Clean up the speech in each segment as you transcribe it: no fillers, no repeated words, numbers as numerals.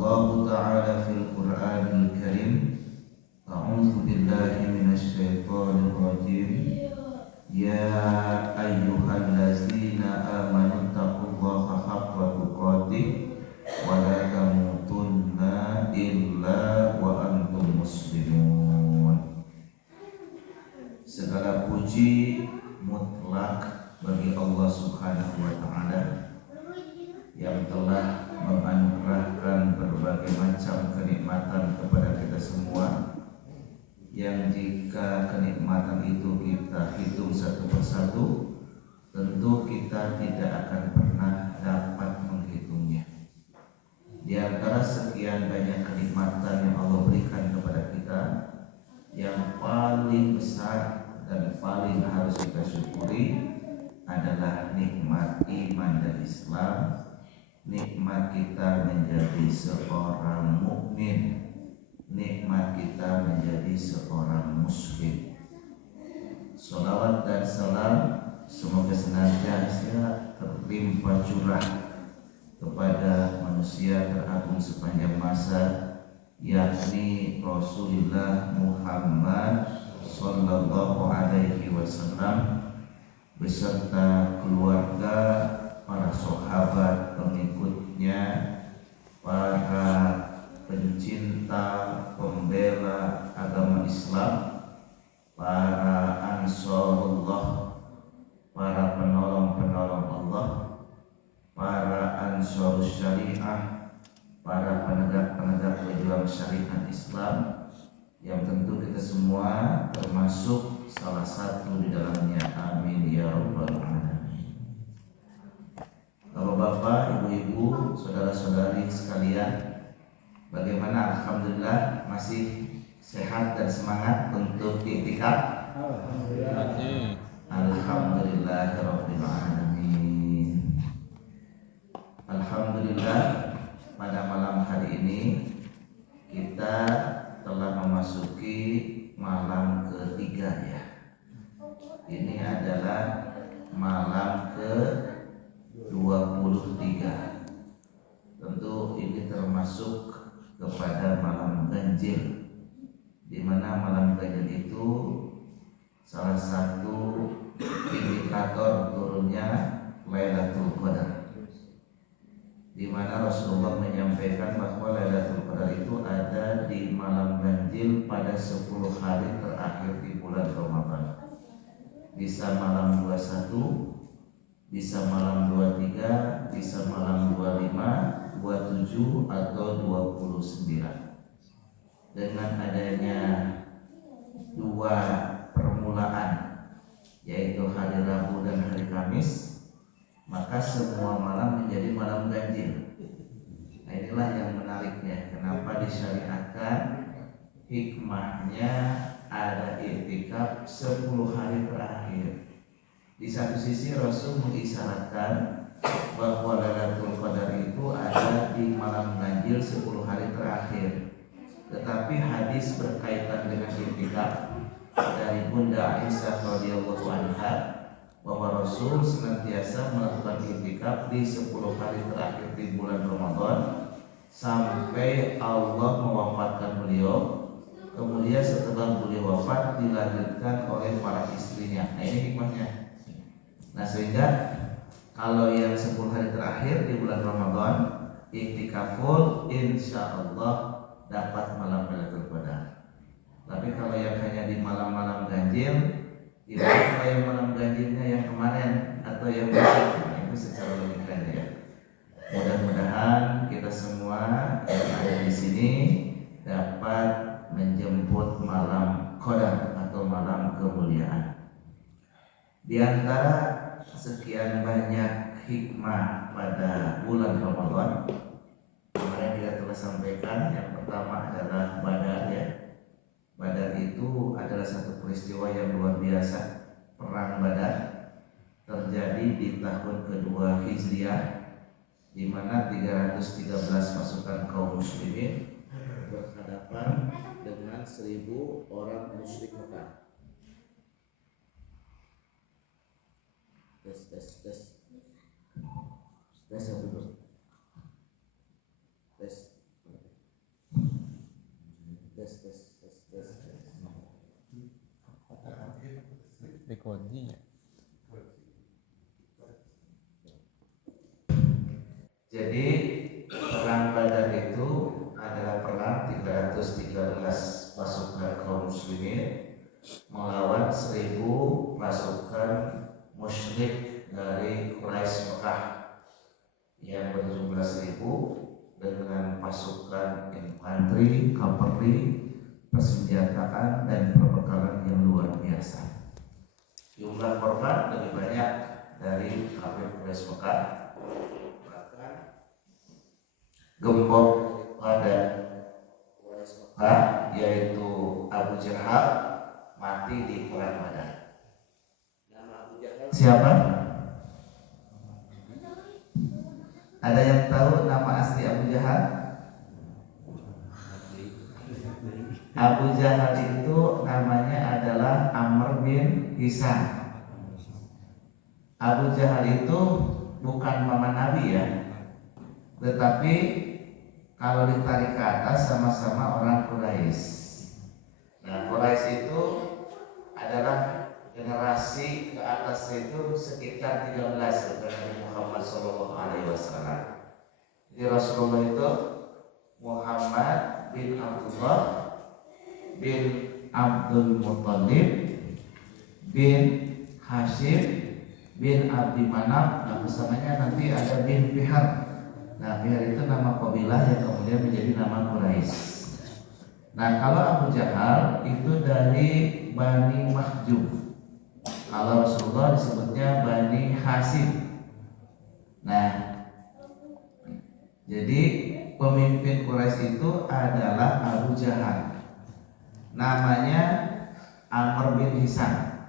Allah Ta'ala fil Qur'anil Karim. A'udzu billahi minasyaitonir rajim. Ya ayyuhallazina amanu taqullaha haqqa tuqatih wa la tamutunna illa wa antum muslimun. Segala puji mutlak bagi Allah Subhanahu wa Ta'ala yang telah menganugerahkan berbagai macam kenikmatan kepada kita semua, yang jika kenikmatan itu kita hitung satu persatu, tentu kita tidak akan pernah dapat menghitungnya. Di antara sekian banyak kenikmatan yang Allah berikan kepada kita, yang paling besar dan paling harus kita syukuri adalah nikmat iman dan Islam, nikmat kita menjadi seorang mukmin, nikmat kita menjadi seorang muslim. Salawat dan salam semoga senantiasa terlimpah curah kepada manusia teragung sepanjang masa, yakni Rasulullah Muhammad sallallahu alaihi wasallam beserta keluarga, para sahabat pengikutnya, para pencinta pembela agama Islam, para ansarullah, para penolong-penolong Allah, para ansarus syariah, para penegak-penegak pejuang syariat Islam, yang tentu kita semua termasuk salah satu di dalamnya. Amin ya rabbal alamin. Bapak-bapak, ibu-ibu, saudara-saudari sekalian, bagaimana? Alhamdulillah masih sehat dan semangat untuk iktikaf? Alhamdulillahirabbil alamin. Alhamdulillah, pada malam hari ini kita telah memasuki malam ketiga ya. Ini adalah malam ke-23. Tentu ini termasuk kepada malam ganjil, di mana malam ganjil itu salah satu indikator turunnya Lailatul Qadar, di mana Rasulullah menyampaikan bahwa Lailatul Qadar itu ada di malam ganjil pada 10 hari terakhir di bulan Ramadan. Bisa malam 21, bisa malam 23, bisa malam 25, 27 atau 29. Dengan adanya dua permulaan, yaitu hari Rabu dan hari Kamis, maka semua malam menjadi malam ganjil. Nah, inilah yang menariknya, kenapa disyariatkan, hikmahnya ada iktikaf 10 hari terakhir. Di satu sisi Rasul mengisyaratkan bahwa Lailatul Qadar itu ada di malam ganjil 10 hari terakhir. Tetapi hadis berkaitan dengan iktikaf dari Bunda Aisyah radhiyallahu anha bahwa Rasul senantiasa melakukan iktikaf di 10 hari terakhir di bulan Ramadan sampai Allah mewafatkan beliau. Kemudian setelah beliau wafat dilanjutkan oleh para istrinya. Nah, ini hikmahnya. Nah, sehingga kalau yang 10 hari terakhir di bulan Ramadan iktikaful, insya Allah dapat malam Lailatul Qadar. Tapi kalau yang hanya di malam-malam ganjil, ibarat yang malam ganjilnya yang kemarin atau yang besok, itu secara logikanya ya. Mudah-mudahan kita semua yang ada di sini dapat menjemput malam Qadar atau malam kemuliaan. Di antara sekian banyak hikmah pada bulan Ramadan, kemarin kita telah sampaikan, yang pertama adalah Badar ya. Badar itu adalah satu peristiwa yang luar biasa. Perang Badar terjadi di tahun kedua Hijriah, di mana 313 pasukan kaum muslimin berhadapan dengan 1000 orang musyrik Mekah. Tes satu dulu. Tes. Jadi perang Badar itu adalah perang 313 pasukan kaum muslimin melawan 1000 pasukan musyrik dari Quraisy Mekah yang berjumlah 1000 dengan pasukan infanteri, kavalri, persenjataan dan perbekalan yang luar biasa. Jumlah korban lebih banyak dari kafir Quraisy Mekah. Bahkan gembok pada Quraisy Mekah yaitu Abu Jahal mati di perang Badar. Nama Abu Jahal siapa? Ada yang tahu nama asli Abu Jahal? Abu Jahal itu namanya adalah Amr bin Hisam. Abu Jahal itu bukan paman Nabi ya, tetapi kalau ditarik ke atas sama-sama orang Quraisy. Nah, Quraisy itu adalah generasi ke atas itu sekitar 13 setelah Nabi Muhammad SAW. Jadi Rasulullah itu Muhammad bin Abdullah bin Abdul Muttalib bin Hashim bin Abdi Manaf. Nah, bersamanya nanti ada bin Fihar. Nah, Fihar itu nama kabilah yang kemudian menjadi nama Quraisy. Nah, kalau Abu Jahal itu dari Bani Mahjub. Kalau Rasulullah disebutnya Bani Hashim. Nah, jadi pemimpin Quraisy itu adalah Abu Jahal. Namanya Amr bin Hisam.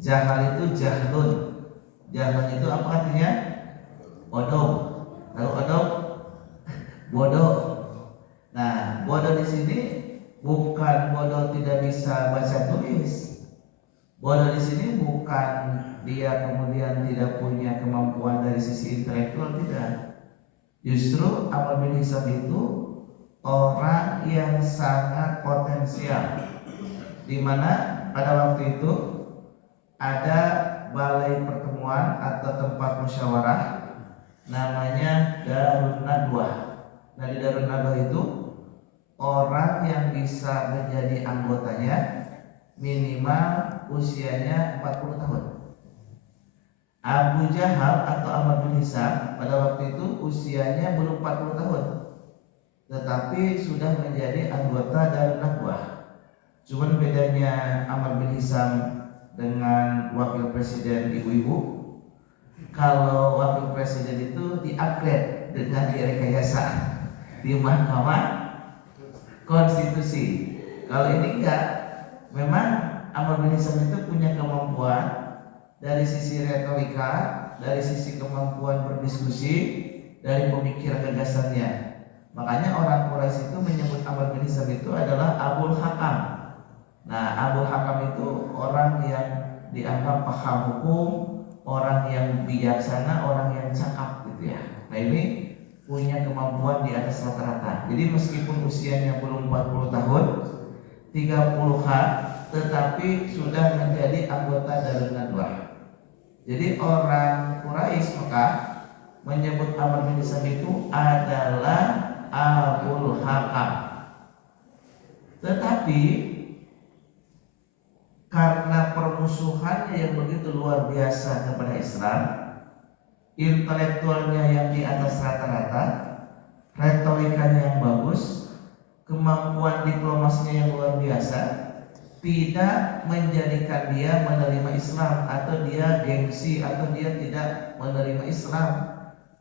Jahal itu jahlun. Jahlun itu apa artinya? Bodoh. Tahu bodoh? Bodoh. Nah, bodoh di sini bukan bodoh tidak bisa baca tulis. Bodoh di sini bukan dia kemudian tidak punya kemampuan dari sisi intelektual, tidak. Justru Amr bin Hisam itu orang yang sangat potensial, di mana pada waktu itu ada balai pertemuan atau tempat musyawarah namanya Darun Nadwah. Nah, di Darun Nadwah itu orang yang bisa menjadi anggotanya minimal usianya 40 tahun. Abu Jahal atau Amr bin Hisam pada waktu itu usianya belum 40 tahun, tetapi sudah menjadi anggota Darun Nadwah. Cuman bedanya Amr bin Hisam dengan wakil presiden ibu-ibu, kalau wakil presiden itu di-upgrade dengan direkayasa di Mahkamah Konstitusi. Kalau ini enggak, memang Amr bin Hisam itu punya kemampuan dari sisi retorika, dari sisi kemampuan berdiskusi, dari pemikiran gagasannya. Makanya orang Quraisy itu menyebut Amr bin Hisam itu adalah Abul Hakam. Nah, Abul Hakam itu orang yang dianggap paham hukum, orang yang bijaksana, orang yang cakap gitu ya. Nah, ini punya kemampuan di atas rata-rata. Jadi meskipun usianya belum 40 tahun, 30-an, tetapi sudah menjadi anggota Darun Nadwah. Jadi orang Quraisy Mekah menyebut Amr bin Hisam itu adalah Abul Hakam. Tetapi karena permusuhannya yang begitu luar biasa kepada Islam, intelektualnya yang di atas rata-rata, retorikanya yang bagus, kemampuan diplomasinya yang luar biasa, tidak menjadikan dia menerima Islam atau dia gengsi atau dia tidak menerima Islam,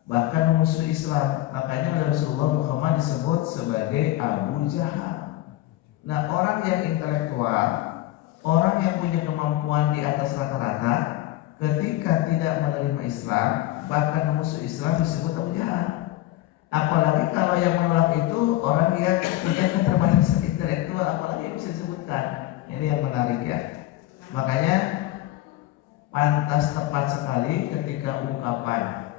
bahkan memusuhi Islam. Makanya oleh Rasulullah Muhammad disebut sebagai Abu Jahal. Nah, orang yang intelektual, orang yang punya kemampuan di atas rata-rata, ketika tidak menerima Islam, bahkan memusuhi Islam, disebut Abu Jahal. Apalagi kalau yang menolak itu orang yang punya keterbatasan intelektual, apalagi yang bisa disebutkan. Ini yang menarik ya. Makanya pantas tepat sekali ketika ungkapan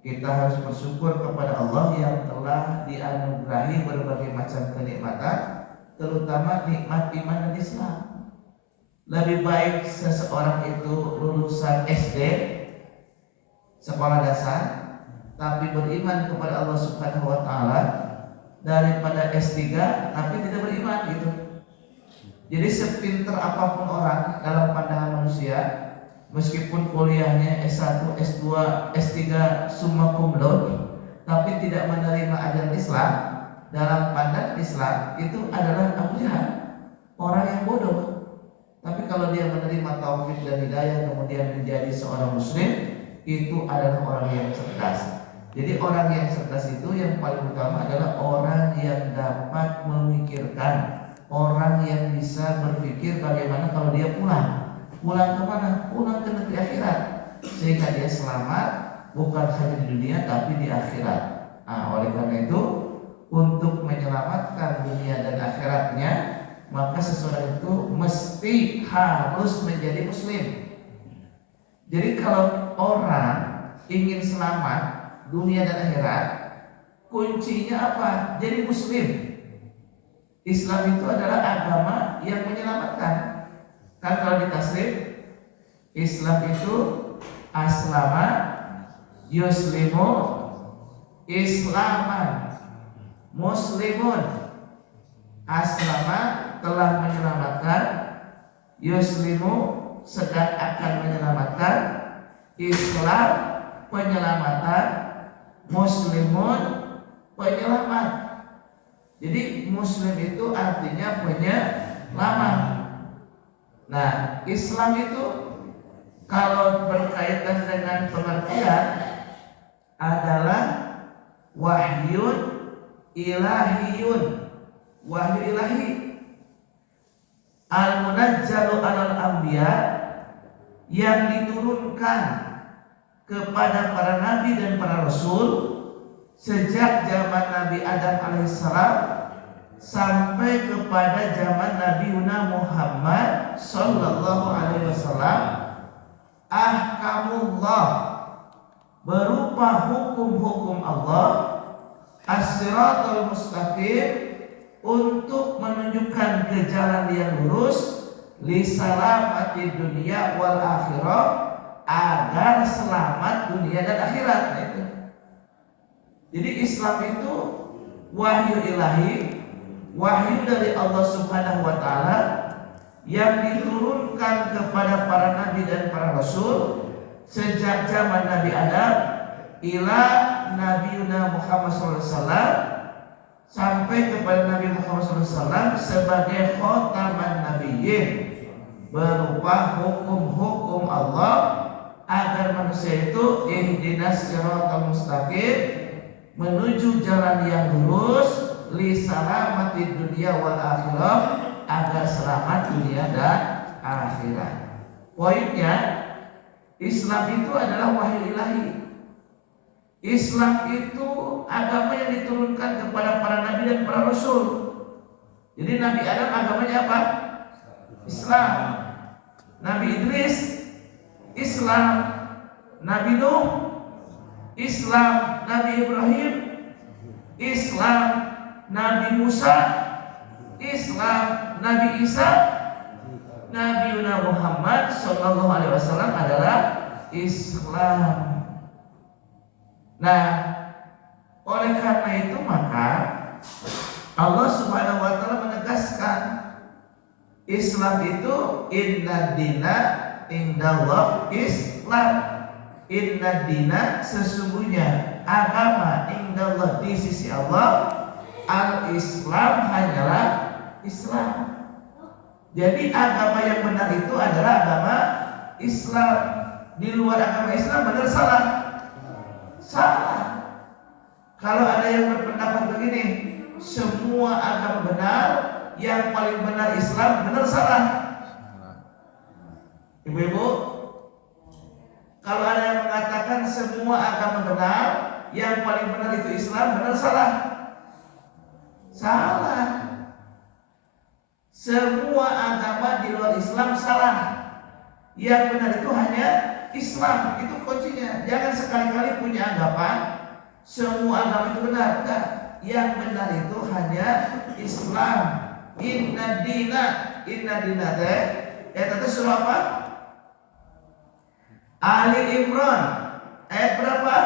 kita harus bersyukur kepada Allah yang telah dianugerahi berbagai macam kenikmatan, terutama nikmat iman dan Islam. lebih baik seseorang itu lulusan SD, sekolah dasar, tapi beriman kepada Allah Subhanahu wa taala, daripada S3 tapi tidak beriman gitu. Jadi sepinter apapun orang dalam pandangan manusia, meskipun kuliahnya S1, S2, S3 summa cum laude, tapi tidak menerima ajaran Islam, dalam pandangan Islam itu adalah Abu Jahal, orang yang bodoh. Tapi kalau dia menerima taufik dan hidayah kemudian menjadi seorang muslim, itu adalah orang yang cerdas. Jadi orang yang cerdas itu yang paling utama adalah orang yang dapat memikirkan, orang yang bisa berpikir bagaimana kalau dia pulang kemana? Pulang ke negeri akhirat, sehingga dia selamat bukan hanya di dunia tapi di akhirat. Oleh karena itu, untuk menyelamatkan dunia dan akhiratnya, maka seseorang itu mesti harus menjadi muslim. Jadi kalau orang ingin selamat dunia dan akhirat, kuncinya apa? Jadi muslim. Islam itu adalah agama yang menyelamatkan. Kan kalau ditasrif, Islam itu aslama yuslimu islaman, muslimun. Aslama telah menyelamatkan, yuslimu sedang akan menyelamatkan, Islam penyelamatan, muslimun penyelamat. Jadi muslim itu artinya penyelamat. Nah, Islam itu kalau berkaitan dengan pengertian adalah wahyun ilahiyun, wahyu ilahi, al-munazzalu alal anbiya, yang diturunkan kepada para nabi dan para rasul sejak zaman Nabi Adam alaihissalam sampai kepada zaman Nabi Muhammad sallallahu alaihi wasallam. Ahkamullah berupa hukum-hukum Allah, as-siratal mustaqim, untuk menunjukkan ke jalan yang lurus, li salamati dunia wal akhirah, agar selamat dunia dan akhirat. Nah, itu. Jadi Islam itu wahyu ilahi, wahyu dari Allah Subhanahu wa taala yang diturunkan kepada para nabi dan para rasul sejak zaman Nabi Adam ila Nabiuna Muhammad SAW sampai kepada Nabi Muhammad SAW sebagai khataman nabiyyin, berupa hukum-hukum Allah agar manusia itu ihdinas siratal mustaqim, menuju jalan yang lurus, li salamati dunia wal akhirah, agar selamat dunia dan akhirat. Poinnya, Islam itu adalah wahyu ilahi. Islam itu agama yang diturunkan kepada para nabi dan para rasul. Jadi Nabi Adam agamanya apa? Islam. Nabi Idris Islam. Nabi Nuh Islam. Nabi Ibrahim Islam. Nabi Musa Islam. Nabi Isa, Nabi Muhammad sallallahu alaihi wasallam adalah Islam. Nah, oleh karena itu maka Allah Subhanahu wa taala menegaskan Islam itu inna dina indallah Islam. Inna dina, sesungguhnya agama, indallah, di sisi Allah, al-Islam, hanyalah Islam. Jadi agama yang benar itu adalah agama Islam. Di luar agama Islam benar salah? Salah. Kalau ada yang berpendapat begini, semua agama benar, yang paling benar Islam, benar salah? Ibu-ibu, kalau ada yang mengatakan semua agama benar, yang paling benar itu Islam, benar salah? Salah. Semua agama di luar Islam salah. Yang benar itu hanya Islam. Itu kuncinya. Jangan sekali-kali punya anggapan semua agama itu benar. Enggak. Yang benar itu hanya Islam. Inna dina teh Ayat itu surah apa? Ali Imran. Ayat berapa?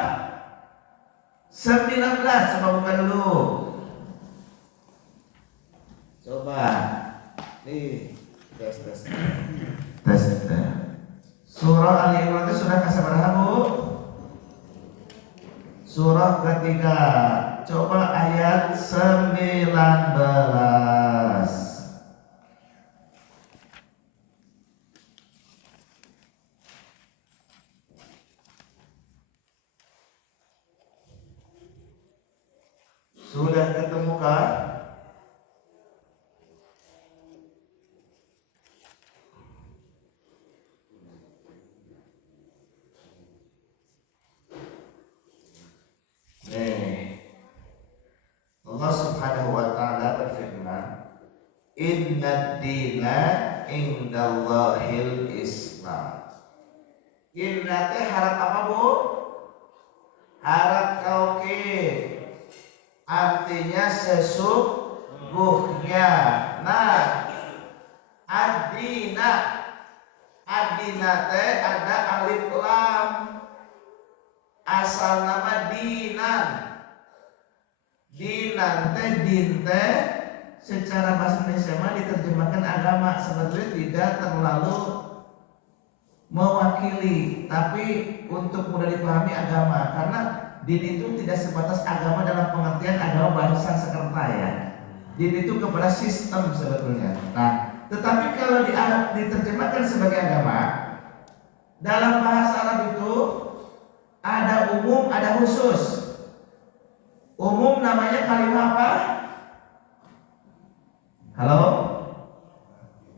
19. Coba buka dulu. Coba. Nih, tes. Surah Ali Imran itu surah keseberapa, Bu? Surah ketiga. Coba ayat 19. Sudah ketemu kah? Allah Subhanahu wa taala berfirman, "Inna dina indallahil Islam." Inna teh harap apa, Bu? Harap taukid. Artinya sesungguhnya. Nah, ad-dina teh ada alif lam. Asal nama dinan. Dinan teh din teh secara bahasa Indonesia mah diterjemahkan agama, sebetulnya tidak terlalu mewakili, tapi untuk mudah dipahami agama, karena din itu tidak sebatas agama dalam pengertian agama bahasa Sanskerta ya. Din itu kepada sistem sebetulnya. Nah, tetapi kalau diterjemahkan sebagai agama dalam bahasa Arab itu ada umum, ada khusus. Umum namanya kalimat apa? Halo?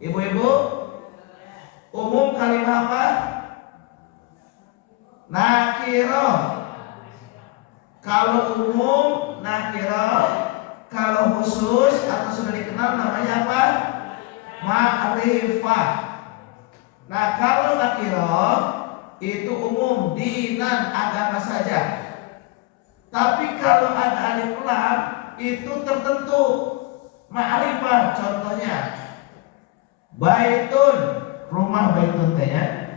Ibu-ibu? Umum kalimat apa? Nakiro. Kalau umum nakiro, kalau khusus atau sudah dikenal namanya apa? Ma'rifah. Nah, kalau nakiro itu umum, dinan, agama saja. Tapi kalau ada alif lam itu tertentu, ma'rifah. Contohnya baitun, rumah. Baitun teh ya.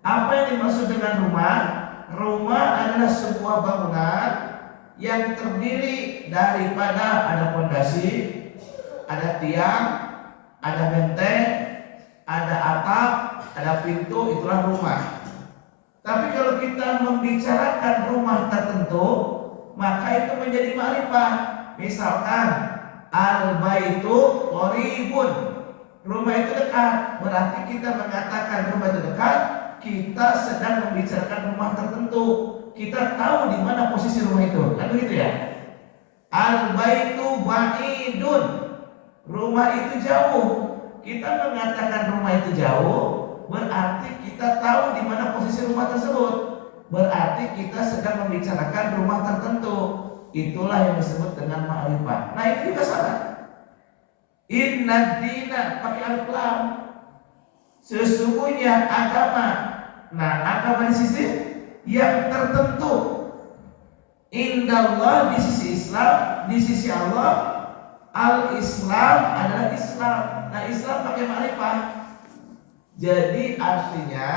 Apa yang dimaksud dengan rumah? Rumah adalah sebuah bangunan yang terdiri daripada ada pondasi, ada tiang, ada benteng, ada atap, ada pintu, itulah rumah. Tapi kalau kita membicarakan rumah tertentu, maka itu menjadi ma'rifah. Misalkan al-baitu qaribun, rumah itu dekat. Berarti kita mengatakan rumah itu dekat, kita sedang membicarakan rumah tertentu. Kita tahu di mana posisi rumah itu, kan begitu ya? Al-baitu ba'idun, rumah itu jauh. Kita mengatakan rumah itu jauh, berarti kita tahu di mana posisi rumah tersebut. Berarti kita sedang membicarakan rumah tertentu. Itulah yang disebut dengan ma'rifah. Nah, itu juga salah. Inna dina pakai alif lam. Sesungguhnya agama. Nah, agama di sisi yang tertentu. Indallah di sisi Islam, di sisi Allah. Al-Islam adalah Islam. Nah, Islam pakai ma'rifah. Jadi artinya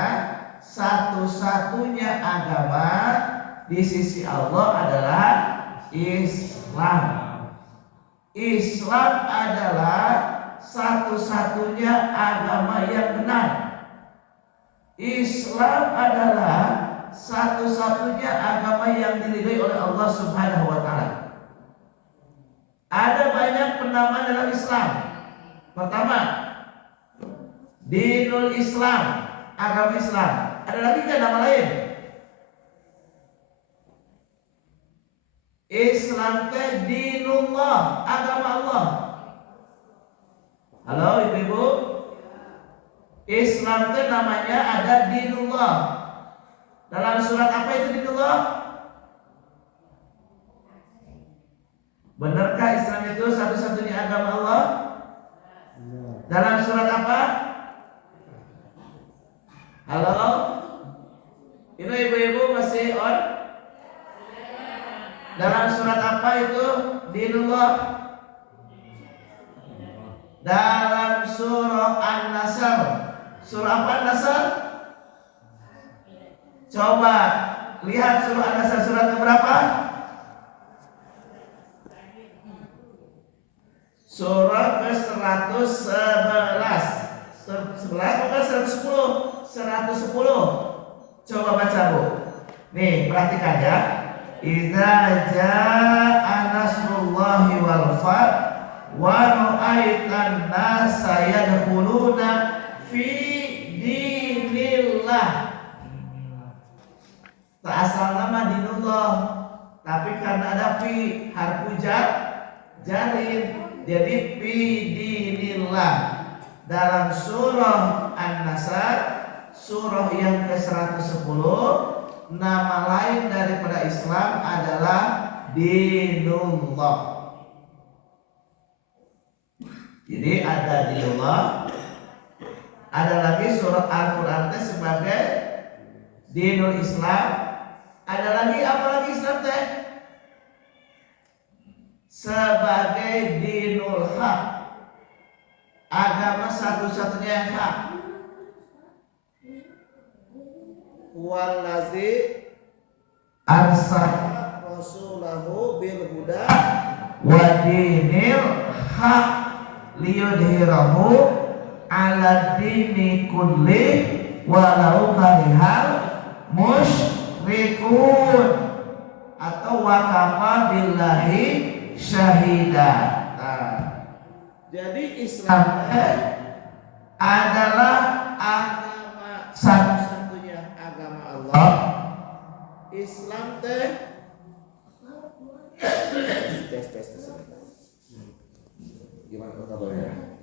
satu-satunya agama di sisi Allah adalah Islam. Islam adalah satu-satunya agama yang benar. Islam adalah satu-satunya agama yang diridhai oleh Allah Subhanahu wa taala. Ada banyak penamaan dalam Islam. Pertama, Dinul Islam, agama Islam. Ada lagi nggak nama lain? Islam teh dinullah, agama Allah. Halo ibu-ibu, Islam teh namanya ada dinullah. Dalam surat apa itu dinullah? Benarkah Islam itu satu-satunya agama Allah? Dalam surat apa? Halo? Ini ibu-ibu masih on? Dalam surat apa itu dinullah? Dalam surah An-Nasr Surah apa An-Nasr? Coba lihat surah An-Nasr surat keberapa? Surah ke-111. 11 bukan 110. 110. Coba baca, Bu. Nih, perhatikan ya. Idza jaa nasrullahi wal fath wa ra'aitan nasa yadkhuluna fi dinillah. Tak asal nama dinullah, tapi karena ada fi harfu jarin, jadi fi dinillah. Dalam surah An-Nasr, surah yang ke-110, nama lain daripada Islam adalah dinullah. Jadi ada dinullah, ada lagi surah Al-Quran sebagai dinul Islam, ada lagi apa lagi Islam teh? Sebagai dinul haq, agama satu-satunya yang hak. Wallazi arsala rasulahu bil huda wa dinil haq liyudhhirahu ala dini kulli walau karihal musyrikun, atau wakafa billahi syahida. Jadi Islam adalah agama satu-satunya agama Allah. Islam teh tes gimana kabarnya?